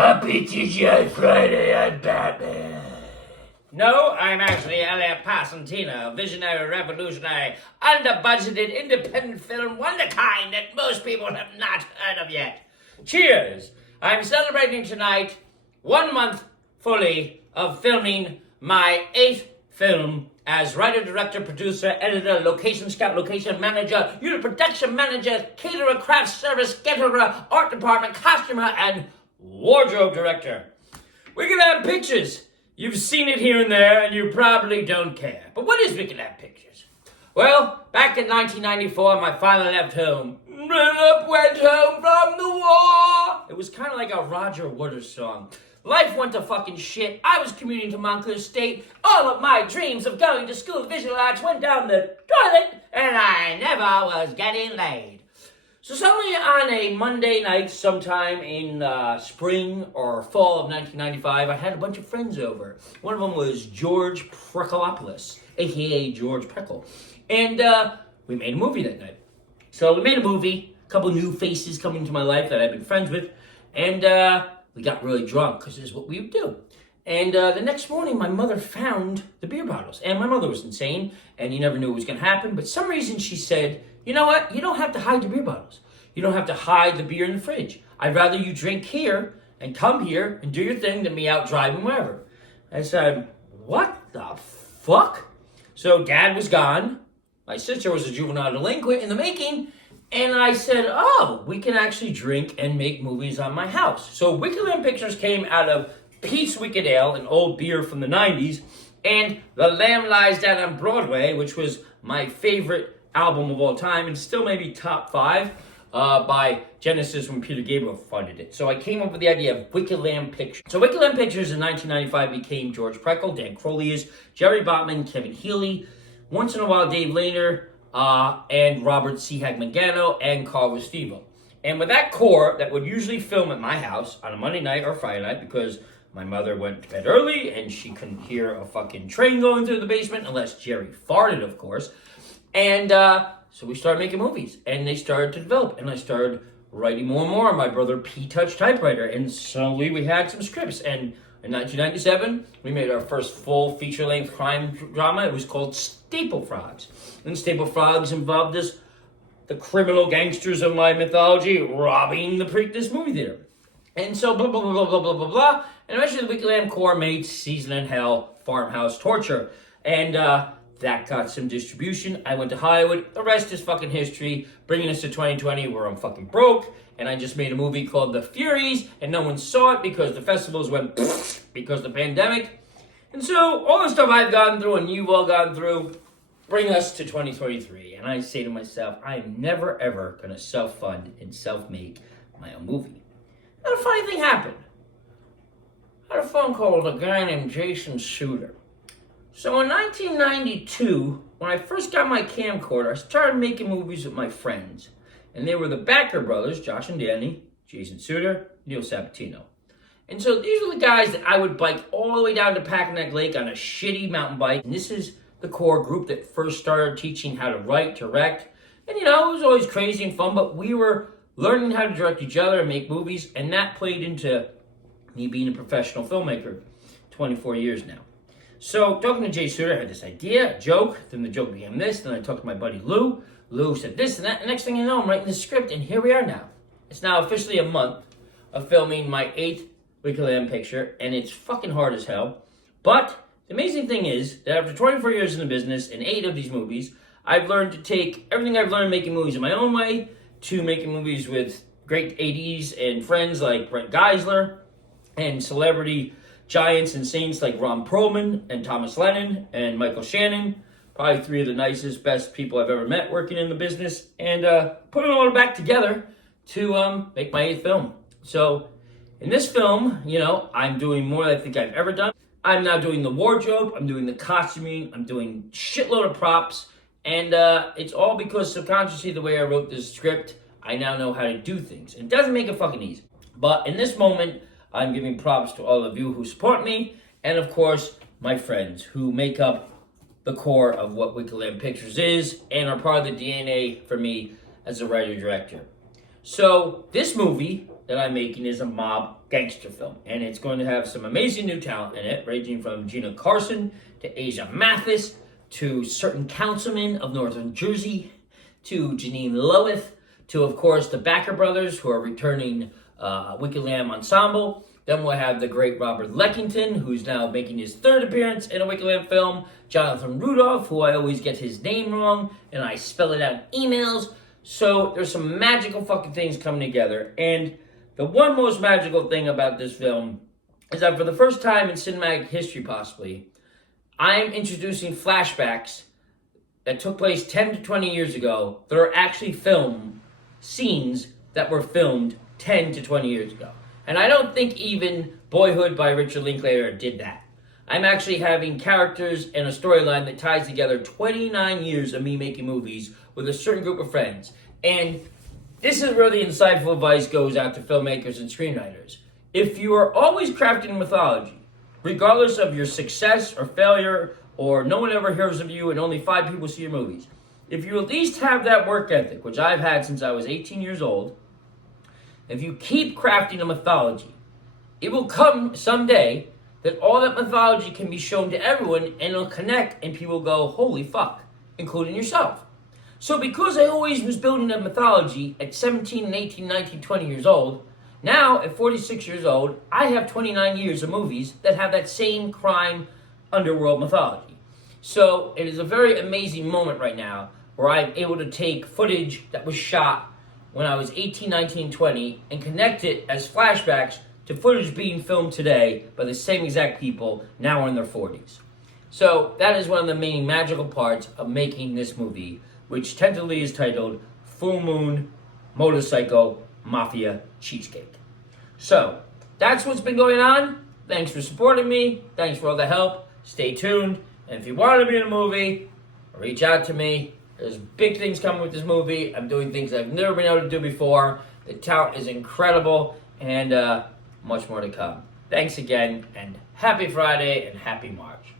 Happy TGI Friday on Batman. No, I'm actually Elliot Passantina, a visionary, revolutionary, under-budgeted, independent film, one of a kind that most people have not heard of yet. Cheers! I'm celebrating tonight 1 month fully of filming my 8th film as writer, director, producer, editor, location scout, location manager, unit production manager, caterer, craft service, caterer, art department, costumer, and wardrobe director. Wicked Lab Pictures. You've seen it here and there, and you probably don't care. But what is Wicked Lab Pictures? Well, back in 1994, my father left home. Went home from the war. It was kind of like a Roger Waters song. Life went to fucking shit. I was commuting to Montclair State. All of my dreams of going to school of visual arts went down the toilet, and I never was getting laid. So suddenly on a Monday night sometime in spring or fall of 1995, I had a bunch of friends over. One of them was George Prekolopoulos, a.k.a. George Preckle. And we made a movie that night. So we made a movie, a couple new faces coming into my life that I've been friends with, and we got really drunk, because this is what we would do. And the next morning, my mother found the beer bottles. And my mother was insane, and you never knew what was going to happen. But some reason she said, you know what? You don't have to hide the beer bottles. You don't have to hide the beer in the fridge. I'd rather you drink here and come here and do your thing than me out driving wherever. I said, what the fuck? So Dad was gone. My sister was a juvenile delinquent in the making. And I said, oh, we can actually drink and make movies on my house. So Wicked Lab Pictures came out of Pete's Wicked Ale, an old beer from the 90s, and The Lamb Lies Down on Broadway, which was my favorite album of all time, and still maybe top 5 by Genesis when Peter Gabriel funded it. So I came up with the idea of Wicked Lab Pictures. So Wicked Lab Pictures in 1995 became George Preckle, Dan Crolius, Jerry Botman, Kevin Healy, once in a while Dave Lehner, and Robert C. Hagmangano, and Carl Restivo. And with that core that would usually film at my house on a Monday night or Friday night, because my mother went to bed early and she couldn't hear a fucking train going through the basement, unless Jerry farted, of course. And so we started making movies, and they started to develop, and I started writing more and more on my brother P-Touch typewriter, and suddenly we had some scripts. And in 1997, we made our first full feature-length crime drama. It was called Staple Frogs. And Staple Frogs involved the criminal gangsters of my mythology robbing the Preakness movie theater. And so blah, blah, blah, blah, blah, blah, blah, blah. And eventually the Wicked Lab Corps made Season in Hell, Farmhouse Torture. And that got some distribution. I went to Hollywood. The rest is fucking history. Bringing us to 2020 where I'm fucking broke. And I just made a movie called The Furies. And no one saw it because the festivals went because of the pandemic. And so all the stuff I've gone through and you've all gone through bring us to 2023. And I say to myself, I'm never ever going to self-fund and self-make my own movie. And a funny thing happened. I had a phone call with a guy named Jason Suter. So in 1992, when I first got my camcorder, I started making movies with my friends. And they were the Backer brothers, Josh and Danny, Jason Suter, Neil Sabatino. And so these were the guys that I would bike all the way down to Packanack Lake on a shitty mountain bike. And this is the core group that first started teaching how to write, direct. And it was always crazy and fun, but we were learning how to direct each other and make movies. And that played into me being a professional filmmaker 24 years now. So, talking to Jay Suter, I had this idea, a joke, then the joke became this, then I talked to my buddy Lou. Lou said this and that, and next thing you know, I'm writing the script, and here we are now. It's now officially a month of filming my 8th Wicked Lab picture, and it's fucking hard as hell. But the amazing thing is that after 24 years in the business and 8 of these movies, I've learned to take everything I've learned making movies in my own way to making movies with great ADs and friends like Brent Geisler and celebrity giants and saints like Ron Perlman and Thomas Lennon and Michael Shannon, probably 3 of the nicest, best people I've ever met working in the business, and putting it all back together to make my 8th film. So in this film, I'm doing more than I think I've ever done. I'm now doing the wardrobe, I'm doing the costuming, I'm doing shitload of props, and it's all because subconsciously the way I wrote this script, I now know how to do things. It doesn't make it fucking easy. But in this moment, I'm giving props to all of you who support me, and of course, my friends who make up the core of what Wicked Lab Pictures is, and are part of the DNA for me as a writer-director. So, this movie that I'm making is a mob gangster film. And it's going to have some amazing new talent in it, ranging from Gina Carson to Asia Mathis to certain councilmen of Northern Jersey to Janine Lowith to, of course, the Backer brothers who are returning Wicked Lamb Ensemble. Then we'll have the great Robert Leckington, who's now making his third appearance in a Wicked Lamb film. Jonathan Rudolph, who I always get his name wrong, and I spell it out in emails. So there's some magical fucking things coming together. And the one most magical thing about this film is that for the first time in cinematic history, possibly, I'm introducing flashbacks that took place 10 to 20 years ago that are actually film scenes that were filmed 10 to 20 years ago. And I don't think even Boyhood by Richard Linklater did that. I'm actually having characters and a storyline that ties together 29 years of me making movies with a certain group of friends. And this is where the insightful advice goes out to filmmakers and screenwriters. If you are always crafting mythology, regardless of your success or failure, or no one ever hears of you and only 5 people see your movies, if you at least have that work ethic, which I've had since I was 18 years old, if you keep crafting a mythology, it will come someday that all that mythology can be shown to everyone and it'll connect and people go, holy fuck, including yourself. So because I always was building a mythology at 17 and 18, 19, 20 years old, now at 46 years old, I have 29 years of movies that have that same crime underworld mythology. So it is a very amazing moment right now where I'm able to take footage that was shot when I was 18, 19, 20 and connect it as flashbacks to footage being filmed today by the same exact people now in their 40s. So that is one of the main magical parts of making this movie, which tentatively is titled Full Moon Motorcycle Mafia Cheesecake. So that's what's been going on. Thanks for supporting me. Thanks for all the help. Stay tuned. And if you want to be in a movie, reach out to me. There's big things coming with this movie. I'm doing things I've never been able to do before. The talent is incredible, and much more to come. Thanks again, and happy Friday, and happy March.